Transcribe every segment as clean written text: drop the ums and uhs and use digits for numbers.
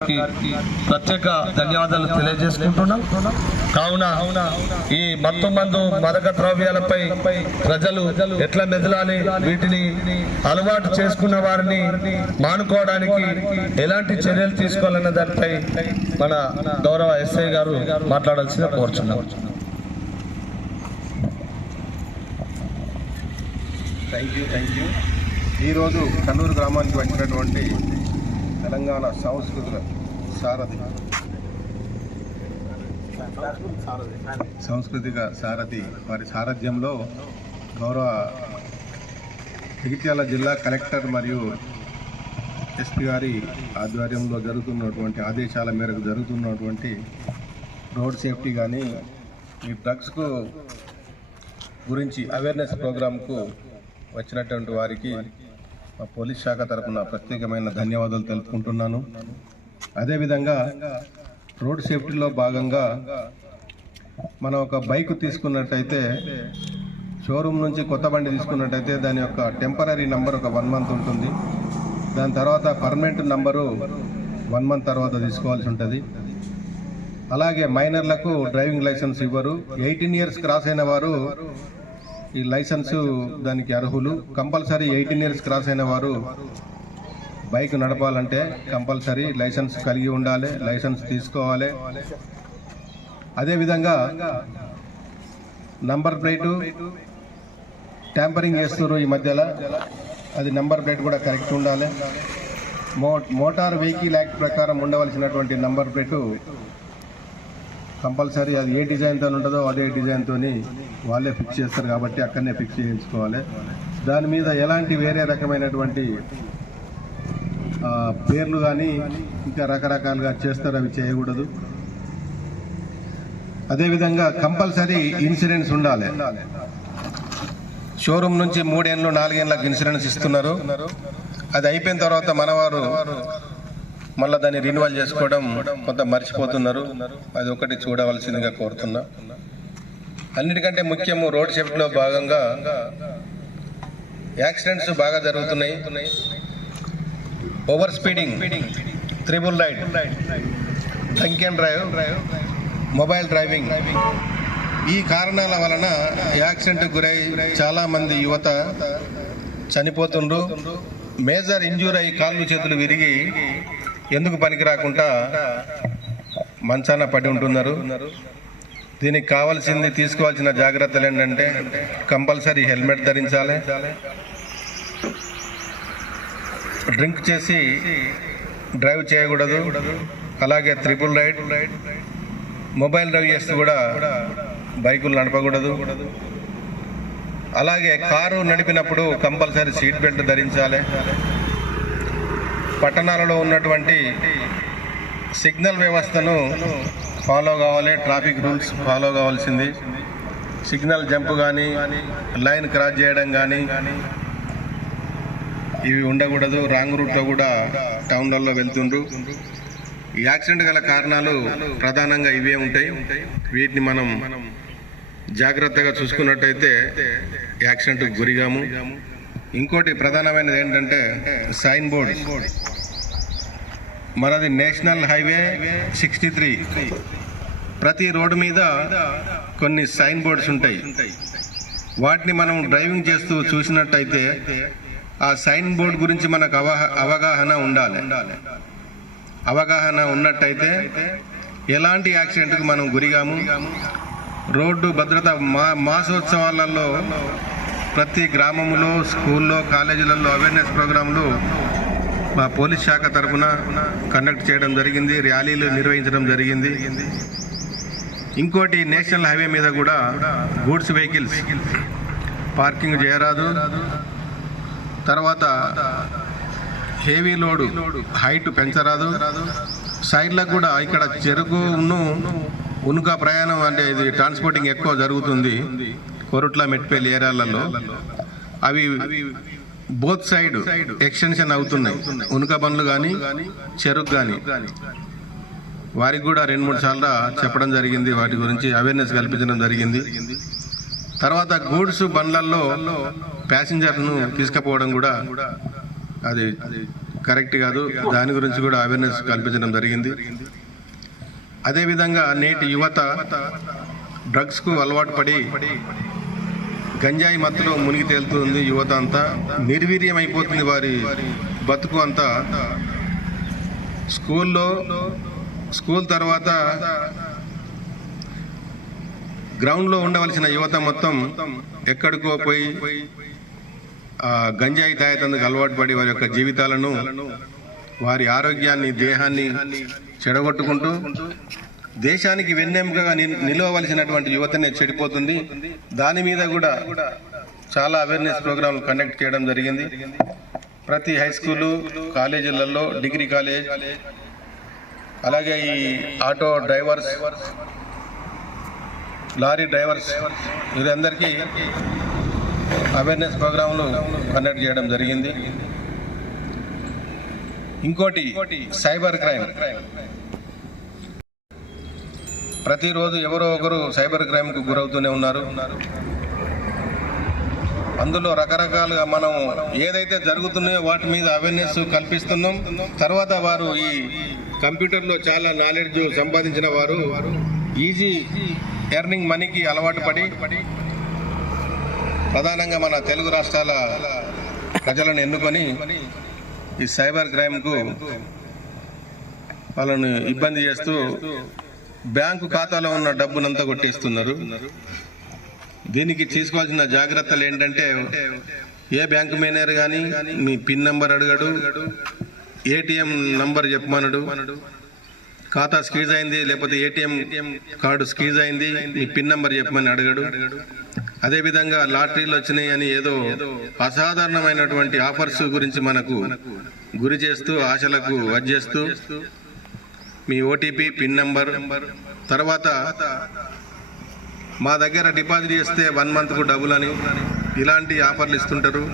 ప్రత్యేక ధన్యవాదాలు తెలియజేసుకుంటున్నాం. కావున ఈ మత్తు మందు మాదక ద్రవ్యాలపై ప్రజలు ఎట్లా మెదలాలి, వీటిని అలవాటు చేసుకున్న వారిని మానుకోవడానికి ఎలాంటి చర్యలు తీసుకోవాలన్న దానిపై మన గౌరవ ఎస్ఐ గారు మాట్లాడాల్సిందిగా కోరుచున్నాం. Thank you. ఈరోజు కన్నూరు గ్రామానికి వచ్చినటువంటి తెలంగాణ సాంస్కృతిక సారథి వారి సారథ్యంలో గౌరవ జగిత్యాల జిల్లా కలెక్టర్ మరియు ఎస్పీ గారి ఆధ్వర్యంలో జరుగుతున్నటువంటి ఆదేశాల మేరకు జరుగుతున్నటువంటి రోడ్ సేఫ్టీ కానీ ఈ డ్రగ్స్కు గురించి అవేర్నెస్ ప్రోగ్రాంకు వచ్చినటువంటి వారికి మా పోలీస్ శాఖ తరఫున ప్రత్యేకమైన ధన్యవాదాలు తెలుపుకుంటున్నాను. అదేవిధంగా రోడ్ సేఫ్టీలో భాగంగా మనం ఒక బైక్ తీసుకున్నట్టయితే షోరూమ్ నుంచి కొత్త బండి తీసుకున్నట్టయితే దాని యొక్క టెంపరీ నంబర్ ఒక 1 month ఉంటుంది. దాని తర్వాత పర్మనెంట్ నంబరు 1 month తర్వాత తీసుకోవాల్సి ఉంటుంది. అలాగే మైనర్లకు డ్రైవింగ్ లైసెన్స్ ఇవ్వరు. 18 years క్రాస్ అయిన వారు ఈ లైసెన్సు దానికి అర్హులు. కంపల్సరీ 18 years క్రాస్ అయిన వారు బైక్ నడపాలంటే కంపల్సరీ లైసెన్స్ కలిగి ఉండాలి, లైసెన్స్ తీసుకోవాలి. అదేవిధంగా నంబర్ ప్లేటు ట్యాంపరింగ్ చేస్తున్నారు ఈ మధ్యలో, అది నంబర్ ప్లేట్ కూడా కరెక్ట్ ఉండాలి. మోటార్ వెహికల్ యాక్ట్ ప్రకారం ఉండవలసినటువంటి నంబర్ ప్లేటు కంపల్సరీ అది ఏ డిజైన్తో ఉంటుందో అదే డిజైన్తో వాళ్ళే ఫిక్స్ చేస్తారు కాబట్టి అక్కడనే ఫిక్స్ చేయించుకోవాలి. దాని మీద ఎలాంటి వేరే రకమైనటువంటి పేర్లు కానీ ఇంకా రకరకాలుగా చేస్తారు, అవి చేయకూడదు. అదేవిధంగా కంపల్సరీ ఇన్సూరెన్స్ ఉండాలి. షోరూమ్ నుంచి 3 ఏళ్ళు 4 ఏళ్ళకి ఇన్సూరెన్స్ ఇస్తున్నారు. అది అయిపోయిన తర్వాత మనవారు మళ్ళీ దాన్ని రిన్యువల్ చేసుకోవడం కొంత మర్చిపోతున్నారు. అది ఒకటి చూడవలసిందిగా కోరుతున్నా. అన్నిటికంటే ముఖ్యము రోడ్ సేఫ్టీలో భాగంగా యాక్సిడెంట్స్ బాగా జరుగుతున్నాయి. Over speeding, triple ride, drunk and drive, mobile driving, ఈ కారణాల వలన యాక్సిడెంట్కి గురై చాలామంది యువత చనిపోతుండ్రు. మేజర్ ఇంజూర్ అయ్యి కాళ్ళు చేతులు విరిగి ఎందుకు పనికి రాకుండా మంచాన పడి ఉంటున్నారు. దీనికి కావాల్సింది తీసుకోవాల్సిన జాగ్రత్తలు ఏంటంటే కంపల్సరీ హెల్మెట్ ధరించాలి, డ్రింక్ చేసి డ్రైవ్ చేయకూడదు, అలాగే ట్రిపుల్ రైడ్, మొబైల్ డ్రైవ్ చేస్తూ కూడా బైకులు నడపకూడదు. అలాగే కారు నడిపినప్పుడు కంపల్సరీ సీట్ బెల్ట్ ధరించాలి. పట్టణాలలో ఉన్నటువంటి సిగ్నల్ వ్యవస్థను ఫాలో కావాలి, ట్రాఫిక్ రూల్స్ ఫాలో కావాల్సింది. సిగ్నల్ జంప్ కానీ లైన్ క్రాస్ చేయడం కానీ ఇవి ఉండకూడదు. రాంగ్ రూట్లో కూడా టౌన్లలో వెళ్తుండ్రు. ఈ యాక్సిడెంట్ గల కారణాలు ప్రధానంగా ఇవే ఉంటాయి. వీటిని మనం జాగ్రత్తగా చూసుకున్నట్టయితే యాక్సిడెంట్కి గురిగాము. ఇంకోటి ప్రధానమైనది ఏంటంటే సైన్ బోర్డ్. మనది నేషనల్ హైవే 63. ప్రతి రోడ్డు మీద కొన్ని సైన్ బోర్డ్స్ ఉంటాయి. వాటిని మనం డ్రైవింగ్ చేస్తూ చూసినట్టయితే ఆ సైన్ బోర్డ్ గురించి మనకు అవగాహన ఉండాలి. అవగాహన ఉన్నట్టయితే ఎలాంటి యాక్సిడెంట్కి మనం గురిగాము. రోడ్డు భద్రత మాసోత్సవాలలో ప్రతి గ్రామంలో, స్కూల్లో, కాలేజీలలో అవేర్నెస్ ప్రోగ్రాంలు మా పోలీస్ శాఖ తరఫున కండక్ట్ చేయడం జరిగింది. ర్యాలీలు నిర్వహించడం జరిగింది. ఇంకోటి నేషనల్ హైవే మీద కూడా గూడ్స్ వెహికల్స్ పార్కింగ్ చేయరాదు. తర్వాత హెవీ లోడు హైట్ పెంచరాదు. సైడ్లకు కూడా ఇక్కడ చెరుకును ఉనుక ప్రయాణం అంటే ఇది ట్రాన్స్పోర్టింగ్ ఎక్కువ జరుగుతుంది కొరుట్ల మెట్పల్లి ఏరియాలలో. అవి బోత్ సైడ్ ఎక్స్టెన్షన్ అవుతున్నాయి. ఉనుక బండ్లు కానీ చెరుకు కానీ వారికి కూడా 2-3 సార్లు చెప్పడం జరిగింది. వాటి గురించి అవేర్నెస్ కల్పించడం జరిగింది. తర్వాత గూడ్స్ బండ్లలో ప్యాసింజర్ను తీసుకుపోవడం కూడా అది కరెక్ట్ కాదు. దాని గురించి కూడా అవేర్నెస్ కల్పించడం జరిగింది. అదేవిధంగా నేటి యువత డ్రగ్స్కు అలవాటు పడి గంజాయి మత్తులో మునిగి తేలుతుంది. యువత అంతా నిర్వీర్యం అయిపోతుంది. వారి బతుకు అంతా స్కూల్ తర్వాత గ్రౌండ్లో ఉండవలసిన యువత మొత్తం ఎక్కడికో పోయి గంజాయి తాగేందుకు అలవాటు పడి వారి యొక్క జీవితాలను, వారి ఆరోగ్యాన్ని, దేహాన్ని చెడగొట్టుకుంటూ దేశానికి వెన్నెముకగా నిలవవలసినటువంటి యువతనే చెడిపోతుంది. దాని మీద కూడా చాలా అవేర్నెస్ ప్రోగ్రాంలు కండక్ట్ చేయడం జరిగింది. ప్రతి హై స్కూలు, కాలేజీలలో, డిగ్రీ కాలేజ్, అలాగే ఈ ఆటో డ్రైవర్స్, లారీ డ్రైవర్స్ వీరందరికీ అవేర్నెస్ ప్రోగ్రాంలు కండక్ట్ చేయడం జరిగింది. ఇంకోటి సైబర్ క్రైమ్. ప్రతిరోజు ఎవరో ఒకరు సైబర్ క్రైమ్కు గురవుతూనే ఉన్నారు. అందులో రకరకాలుగా మనం ఏదైతే జరుగుతున్నాయో వాటి మీద అవేర్నెస్ కల్పిస్తున్నాం. తర్వాత వారు ఈ కంప్యూటర్లో చాలా నాలెడ్జ్ సంపాదించిన వారు ఈజీ ఎర్నింగ్ మనీకి అలవాటు పడి ప్రధానంగా మన తెలుగు రాష్ట్రాల ప్రజలను ఎన్నుకొని ఈ సైబర్ క్రైమ్కు వాళ్ళను ఇబ్బంది చేస్తూ బ్యాంకు ఖాతాలో ఉన్న డబ్బునంతా కొట్టేస్తున్నారు. దీనికి తీసుకోవాల్సిన జాగ్రత్తలు ఏంటంటే, ఏ బ్యాంకు మేనేజర్ కానీ మీ పిన్ నెంబర్ అడగడు, ఏటీఎం నంబర్ చెప్పమనడు, ఖాతా స్క్వీజ్ అయింది లేకపోతే ఏటీఎం కార్డు స్క్వీజ్ అయింది మీ పిన్ నెంబర్ చెప్పమని అడగడు. అదేవిధంగా లాటరీలు వచ్చినాయి అని ఏదో అసాధారణమైనటువంటి ఆఫర్స్ గురించి మనకు గురి చేస్తూ, ఆశలకు వజ్జేస్తూ మీ ఓటీపీ, పిన్ నెంబర్, తర్వాత మా దగ్గర డిపాజిట్ చేస్తే 1 మంత్కు డబ్బులని ఇలాంటి ఆఫర్లు ఇస్తుంటారు.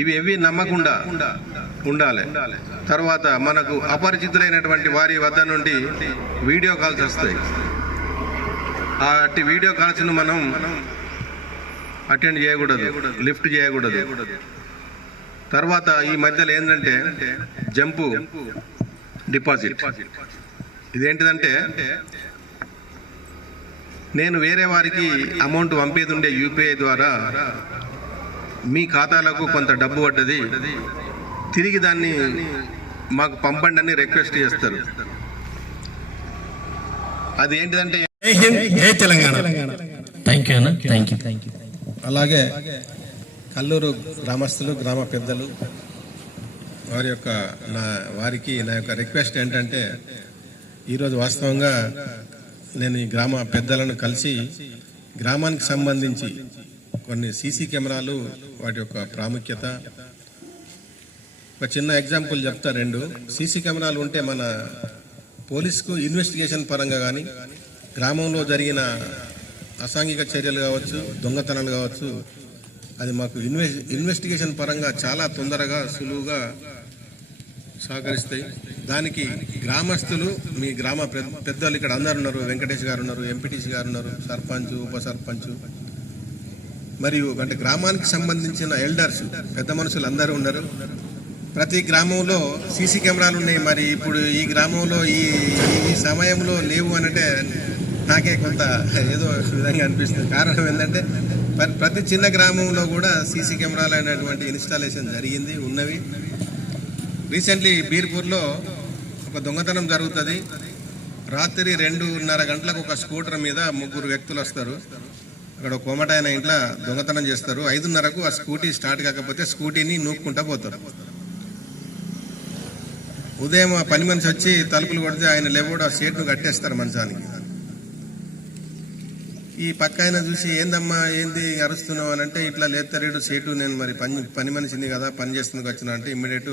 ఇవి ఏవి నమ్మకుండా ఉండాలి. తర్వాత మనకు అపరిచితులైనటువంటి వారి వద్ద నుండి వీడియో కాల్స్ వస్తాయి. అట్టి వీడియో కాల్స్ను మనం అటెండ్ చేయకూడదు, లిఫ్ట్ చేయకూడదు. తర్వాత ఈ మధ్యలో ఏంటంటే జంపు డిపాజిట్. ఇదేంటిదంటే, నేను వేరే వారికి అమౌంట్ పంపేది ఉండే యూపీఐ ద్వారా మీ ఖాతాలకు కొంత డబ్బు పడ్డది, తిరిగి దాన్ని మాకు పంపండి అని రిక్వెస్ట్ చేస్తారు. అది ఏంటిదంటే తెలంగాణ. అలాగే కల్లూరు గ్రామస్తులు, గ్రామ పెద్దలు వారికి నా యొక్క రిక్వెస్ట్ ఏంటంటే, ఈరోజు వాస్తవంగా నేను ఈ గ్రామ పెద్దలను కలిసి గ్రామానికి సంబంధించి కొన్ని సీసీ కెమెరాలు, వాటి యొక్క ప్రాముఖ్యత, ఒక చిన్న ఎగ్జాంపుల్ చెప్తా. 2 సీసీ కెమెరాలు ఉంటే మన పోలీసుకు ఇన్వెస్టిగేషన్ పరంగా కానీ, గ్రామంలో జరిగిన అసాంఘిక చర్యలు కావచ్చు, దొంగతనాలు కావచ్చు, అది మాకు ఇన్వెస్టిగేషన్ పరంగా చాలా తొందరగా, సులువుగా సహకరిస్తాయి. దానికి గ్రామస్తులు, మీ గ్రామ పెద్దలు ఇక్కడ అందరు ఉన్నారు. వెంకటేష్ గారు ఉన్నారు, ఎంపీటీసీ గారు ఉన్నారు, సర్పంచ్, ఉప సర్పంచ్, మరియు అంటే గ్రామానికి సంబంధించిన ఎల్డర్స్, పెద్ద మనుషులు అందరూ ఉన్నారు. ప్రతి గ్రామంలో సీసీ కెమెరాలు ఉన్నాయి. మరి ఇప్పుడు ఈ గ్రామంలో ఈ సమయంలో లేవు అనంటే నాకే కొంత ఏదో విధంగా అనిపిస్తుంది. కారణం ఏంటంటే, ప్రతి చిన్న గ్రామంలో కూడా సీసీ కెమెరాలు అనేటువంటి ఇన్స్టాలేషన్ జరిగింది, ఉన్నవి. రీసెంట్లీ బీర్పూర్లో ఒక దొంగతనం జరుగుతుంది. రాత్రి 2:30 గంటలకు ఒక స్కూటర్ మీద 3 వ్యక్తులు వస్తారు. అక్కడ కోమటాయన ఇంట్లో దొంగతనం చేస్తారు. 5:30కు ఆ స్కూటీ స్టార్ట్ కాకపోతే స్కూటీని నూక్కుంటా పోతారు. ఉదయం ఆ పని మనిషి వచ్చి తలుపులు కొడితే ఆయన లేవోడు ఆ సీట్ను కట్టేస్తారు మంచానికి. ఈ పక్క ఆయన చూసి, ఏందమ్మా ఏంది అరుస్తున్నావు అని అంటే, ఇట్లా లేపుతారేడు సీటు, నేను మరి పని మనిషిని కదా, పని చేస్తుంది వచ్చిన అంటే ఇమ్మీడియట్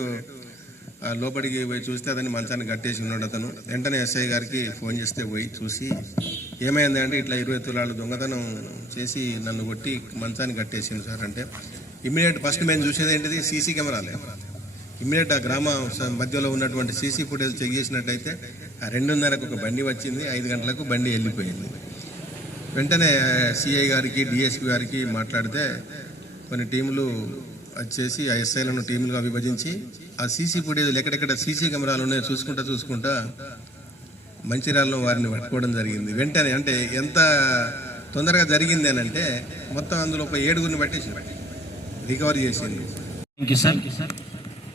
లోపలికి పోయి చూస్తే అతన్ని మంచాన్ని కట్టేసి ఉన్నాడు. అతను వెంటనే ఎస్ఐ గారికి ఫోన్ చేస్తే పోయి చూసి, ఏమైంది అంటే, ఇట్లా 20 తులాలు దొంగతనం చేసి నన్ను కొట్టి మంచాన్ని కట్టేసింది సార్ అంటే, ఇమ్మీడియట్ ఫస్ట్ మేము చూసేది ఏంటిది, సీసీ కెమెరాలే. ఇమ్మీడియట్ ఆ గ్రామ మధ్యలో ఉన్నటువంటి సీసీ ఫుటేజ్ చెక్ చేసినట్టయితే ఆ 2:30కు ఒక బండి వచ్చింది, 5 గంటలకు బండి వెళ్ళిపోయింది. వెంటనే సిఐ గారికి, డిఎస్పీ గారికి మాట్లాడితే కొన్ని టీములు వచ్చేసి ఆ ఎస్ఐలను టీములుగా విభజించి ఆ సీసీ ఫుటేజ్ ఎక్కడెక్కడ సీసీ కెమెరాలు ఉన్నాయో చూసుకుంటా మంచిర్యాలలో వారిని పట్టుకోవడం జరిగింది. వెంటనే అంటే ఎంత తొందరగా జరిగింది అని అంటే మొత్తం అందులో ఒక 7గురిని పట్టేసి రికవరీ చేసింది. Thank you sir.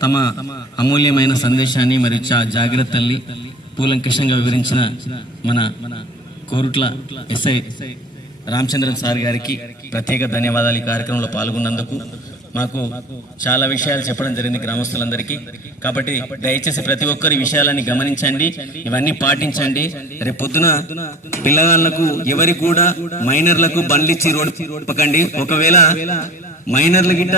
తమ అమూల్యమైన సందేశాన్ని మరియు జాగ్రత్తల్ని కూలంకషంగా వివరించిన మన కోరుట్ల ఎస్ఐ రామచంద్రన్ సార్ గారికి ప్రత్యేక ధన్యవాదాలు. ఈ కార్యక్రమంలో పాల్గొన్నందుకు మాకు చాలా విషయాలు చెప్పడం జరిగింది గ్రామస్తులందరికీ. కాబట్టి దయచేసి ప్రతి ఒక్కరి విషయాలని గమనించండి, ఇవన్నీ పాటించండి. రేపు పొద్దున పిల్లగాళ్లకు ఎవరికి కూడా మైనర్లకు బండ్లిచ్చి రోడ్డు పక్కండి. ఒకవేళ మైనర్ల గిట్ట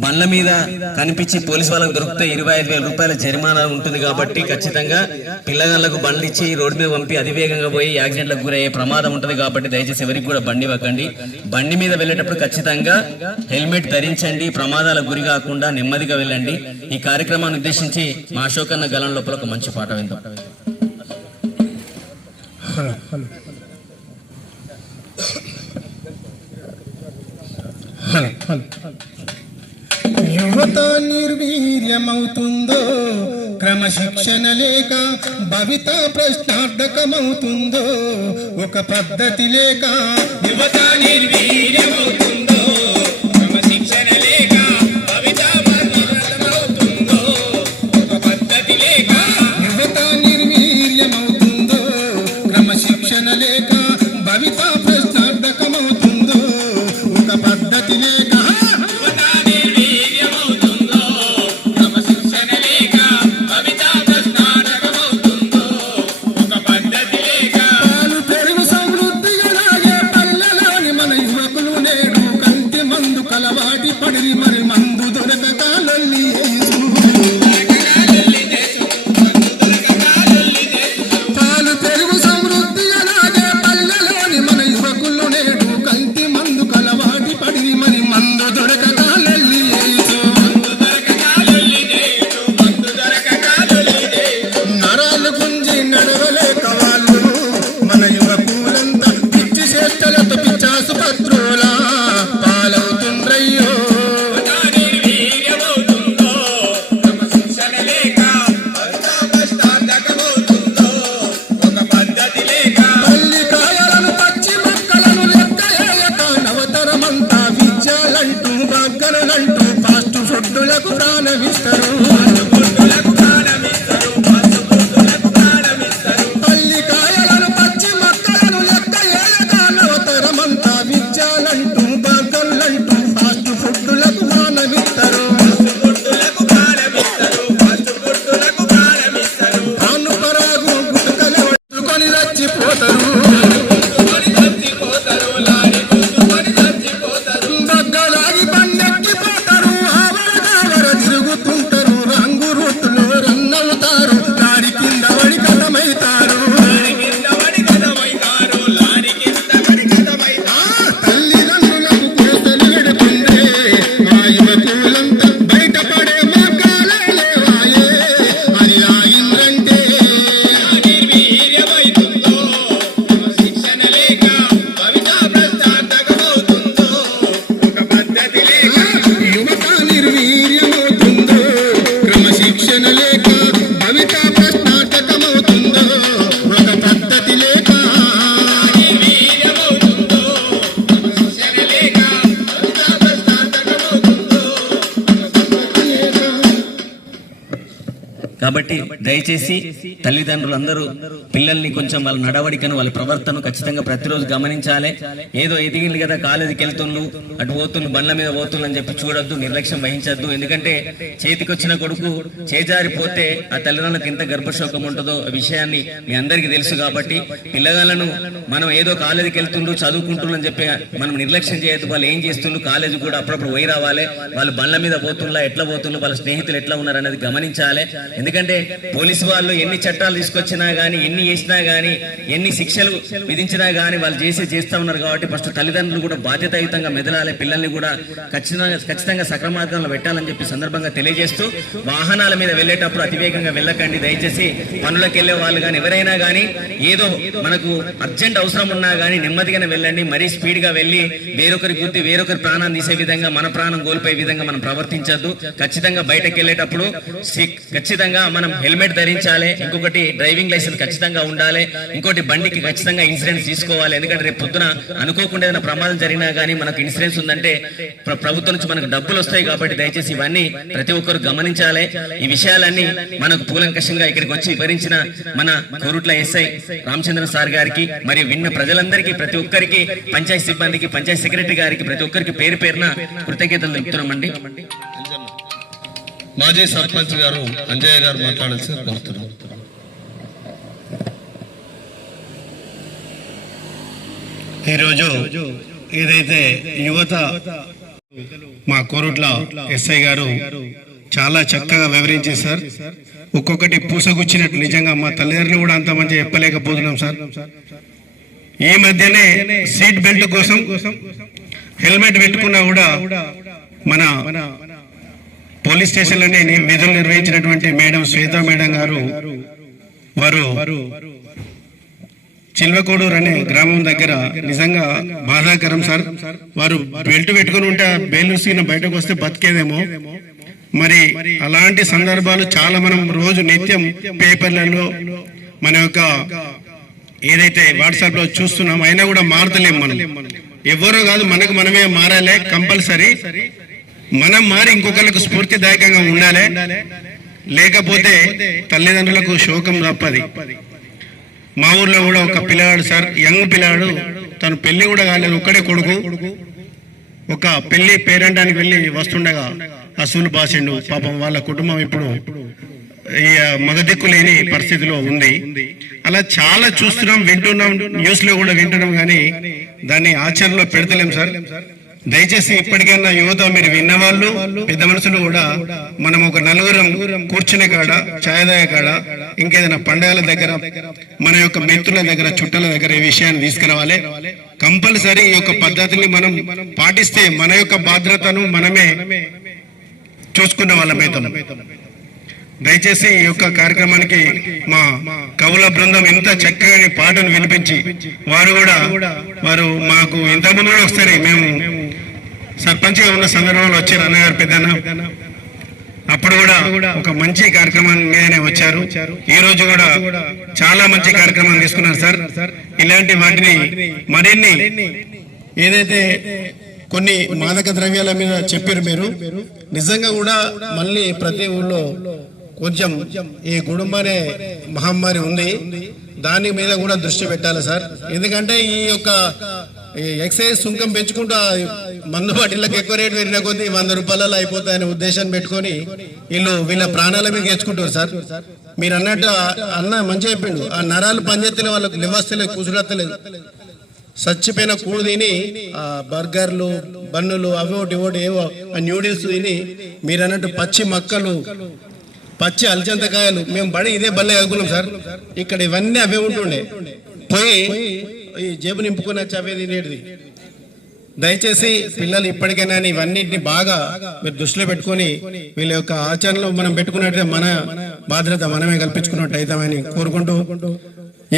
బండ్ల మీద కనిపించి పోలీసు వాళ్ళకు దొరికితే 25,000 రూపాయల జరిమానా ఉంటుంది. కాబట్టి ఖచ్చితంగా పిల్లగాళ్లకు బండ్లు ఇచ్చి రోడ్డు మీద పంపి అతివేగంగా పోయి యాక్సిడెంట్లకు గురయ్యే ప్రమాదం ఉంటుంది. కాబట్టి దయచేసి ఎవరికి కూడా బండి ఇవ్వకండి. బండి మీద వెళ్ళేటప్పుడు ఖచ్చితంగా హెల్మెట్ ధరించండి, ప్రమాదాలకు గురి కాకుండా నెమ్మదిగా వెళ్ళండి. ఈ కార్యక్రమాన్ని ఉద్దేశించి మా అశోకన్న గలం లోపల ఒక మంచి పాట విందాం. యువత నిర్వీర్యమవుతుందో, క్రమశిక్షణ లేక భవిత ప్రశ్నార్థకమవుతుందో, ఒక పద్ధతి లేక యువత నిర్వీర్యమవుతుందో, క్రమశిక్షణ లేక భవిత ప్రశ్నార్థకమవుతుందో, ఒక పద్ధతి లేక యువత నిర్వీర్యమవుతుందో, క్రమశిక్షణ లేక భవిత ప్రశ్నార్థకమవుతుందో, ఒక పద్ధతి లేక కాబట్టి దయచేసి తల్లిదండ్రులందరూ పిల్లల్ని కొంచెం వాళ్ళ నడవడికను వాళ్ళ ప్రవర్తన ఖచ్చితంగా ప్రతిరోజు గమనించాలి. ఏదో ఎదిగింది కదా కాలేజీకి వెళ్తుండ్రు అటు పోతుండ్రు బండ్ల మీద పోతుండ్రు అని చెప్పి చూడొద్దు, నిర్లక్ష్యం వహించద్దు. ఎందుకంటే చేతికి వచ్చిన కొడుకు చేజారిపోతే ఆ తల్లిదండ్రులకు ఎంత గర్భశోకం ఉంటుందో ఆ విషయాన్ని మీ అందరికీ తెలుసు. కాబట్టి పిల్లగాళ్ళను మనం ఏదో కాలేజీకి వెళ్తుండ్రు చదువుకుంటున్నారు అని చెప్పి మనం నిర్లక్ష్యం చేయొద్దు. వాళ్ళు ఏం చేస్తుండ్రు కాలేజీ కూడా అప్పుడప్పుడు పోయి రావాలి. వాళ్ళు బండ్ల మీద పోతుండ్రా ఎట్లా పోతుండ్రు వాళ్ళ స్నేహితులు ఎట్లా ఉన్నారు అనేది గమనించాలి. ఎందుకంటే ఎందుకంటే పోలీసు వాళ్ళు ఎన్ని చట్టాలు తీసుకొచ్చినా గానీ, ఎన్ని చేసినా గానీ, ఎన్ని శిక్షలు విధించినా గానీ వాళ్ళు చేస్తా ఉన్నారు. కాబట్టి ఫస్ట్ తల్లిదండ్రులు కూడా బాధ్యతాయుతంగా మెదలాలి, పిల్లల్ని కూడా ఖచ్చితంగా సక్రమార్గంలో పెట్టాలని చెప్పి సందర్భంగా తెలియజేస్తూ, వాహనాల మీద వెళ్ళేటప్పుడు అతివేగంగా వెళ్ళకండి. దయచేసి పనులకు వెళ్ళే వాళ్ళు కానీ ఎవరైనా కానీ ఏదో మనకు అర్జెంట్ అవసరం ఉన్నా కానీ నెమ్మదిగానే వెళ్ళండి. మరీ స్పీడ్ గా వెళ్ళి వేరొకరి గుర్తి వేరొకరి ప్రాణాన్ని తీసే విధంగా, మన ప్రాణం కోల్పోయే విధంగా మనం ప్రవర్తించద్దు. ఖచ్చితంగా బయటకు వెళ్ళేటప్పుడు ఖచ్చితంగా మనం హెల్మెట్ ధరించాలి. ఇంకొకటి డ్రైవింగ్ లైసెన్స్ ఖచ్చితంగా ఉండాలి. ఇంకోటి బండికి ఖచ్చితంగా ఇన్సూరెన్స్ తీసుకోవాలి. ఎందుకంటే రేపు పొద్దున అనుకోకుండా ఏదైనా ప్రమాదం జరిగినా కానీ మనకు ఇన్సూరెన్స్ ఉందంటే ప్రభుత్వం నుంచి మనకు డబ్బులు వస్తాయి. కాబట్టి దయచేసి ఇవన్నీ ప్రతి ఒక్కరు గమనించాలి. ఈ విషయాలన్నీ మనకు కూలంకషంగా ఇక్కడికి వచ్చి వివరించిన మన కోరుట్ల ఎస్ఐ రామచంద్రన్ సార్ గారికి మరియు విన్న ప్రజలందరికీ, ప్రతి ఒక్కరికి, పంచాయతీ సిబ్బందికి, పంచాయతీ సెక్రటరీ గారికి, ప్రతి ఒక్కరికి పేరు పేరున కృతజ్ఞతలు తెలుపుతున్నామండి. మాజీ సర్పంచ్ గారు అంజయ్య గారు మాట్లాడాల్సి కోరుతున్నాం. ఈరోజు ఏదైతే యువత మా కోరుట్ల ఎస్ఐ గారు చాలా చక్కగా వివరించారు సార్. ఒక్కొక్కటి పూసగుచ్చినట్టు నిజంగా మా తల్లిదండ్రులు కూడా అంత మంచిగా చెప్పలేకపోతున్నాం సార్. ఈ మధ్యనే సీట్ బెల్ట్ కోసం హెల్మెట్ పెట్టుకున్నా కూడా మన పోలీస్ స్టేషన్లోనే విధులు నిర్వహించినటువంటి మేడం శ్వేత మేడం గారు, వారు చిల్వకోడూరు అనే గ్రామం దగ్గర నిజంగా బాధాకరం సార్. వారు బెల్ట్ పెట్టుకుని ఉంటే బెయిల్ బయటకు వస్తే బతికేదేమో. మరి అలాంటి సందర్భాలు చాలా మనం రోజు నిత్యం పేపర్లలో మన యొక్క ఏదైతే వాట్సాప్ లో చూస్తున్నాం, అయినా కూడా మారతలేం. మనం ఎవరో కాదు, మనకు మనమే మారాలి కంపల్సరీ. మనం మారి ఇంకొకరికి స్ఫూర్తిదాయకంగా ఉండాలి. లేకపోతే తల్లిదండ్రులకు శోకం తప్పది. మా ఊర్లో కూడా ఒక పిల్లవాడు సార్, యంగ్ పిల్లాడు, తను పెళ్లి కూడా కాలేదు, ఒక్కడే కొడుకు. ఒక పెళ్లి పేరంటానికి వెళ్ళి వస్తుండగా అసూలు బాసిండు. పాపం వాళ్ళ కుటుంబం ఇప్పుడు మగదిక్కు లేని పరిస్థితిలో ఉంది. అలా చాలా చూస్తున్నాం, వింటున్నాం, న్యూస్ లో కూడా వింటున్నాం, కానీ దాన్ని ఆచరణలో పెడతలేం సార్. దయచేసి ఇప్పటికైనా యువత, మీరు విన్నవాళ్ళు, పెద్ద మనుషులు కూడా మనం ఒక నలుగురం కూర్చునే కాడ, ఛాయదాయ కాడ, ఇంకేదైనా పండుగల దగ్గర, మన యొక్క మిత్రుల దగ్గర, చుట్టాల దగ్గర ఈ విషయాన్ని తీసుకురావాలి. కంపల్సరీ ఈ యొక్క పద్ధతిని మనం పాటిస్తే మన యొక్క భద్రతను మనమే చూసుకున్న వాళ్ళమైతాం. దయచేసి ఈ యొక్క కార్యక్రమానికి మా కవుల బృందం ఎంత చక్కగా పాటను వినిపించి, వారు మాకు ఇంతకుముందు కూడా వస్తారు, మేము సర్పంచ్గా ఉన్న సందర్భంలో వచ్చారు అన్నగారు పెద్దన్న, అప్పుడు కూడా ఒక మంచి కార్యక్రమం మీదనే వచ్చారు. ఈ రోజు కూడా చాలా మంచి కార్యక్రమం తీసుకున్నారు సార్. ఇలాంటి వాటిని మరిన్ని, ఏదైతే కొన్ని మాదక ద్రవ్యాల మీద చెప్పారు మీరు, నిజంగా కూడా మళ్ళీ ప్రతి ఊళ్ళో కొంచెం ఈ గుడుంబనే మహమ్మారి ఉంది, దాని మీద కూడా దృష్టి పెట్టాలి సార్. ఎందుకంటే ఈ యొక్క ఎక్సైజ్ సుంకం పెంచుకుంటూ మందు బాటిళ్ళకి ఎక్కువ రేటు పెరిగిన కొద్దీ 100 రూపాయలలో అయిపోతాయనే ఉద్దేశాన్ని పెట్టుకొని వీళ్ళ ప్రాణాల మీద తెచ్చుకుంటారు సార్. మీరు అన్నట్టు అన్న మంచిగా చెప్పిండు, ఆ నరాలు పనిచేస్తలే, వాళ్ళకు లివస్తలేదు, కూసురత్తలేదు, చచ్చిపోయిన కూడు తిని ఆ బర్గర్లు, బన్నులు, అవోటి ఏవో ఆ న్యూడిల్స్ తిని, మీరు అన్నట్టు పచ్చి మక్కలు, పచ్చి అల్చంతకాయలు, మేము ఇదే బల్లే చదువుకున్నాం సార్. ఇక్కడ ఇవన్నీ అవే ఉంటుండే, పోయి ఈ జేబు నింపుకొని వచ్చి అవే తినేటిది. దయచేసి పిల్లలు ఇప్పటికైనా ఇవన్నిటిని బాగా మీరు దృష్టిలో పెట్టుకొని వీళ్ళ యొక్క ఆచరణలో మనం పెట్టుకున్నట్టే మన బాధ్యత మనమే కల్పించుకున్నట్టు అవుతామని కోరుకుంటూ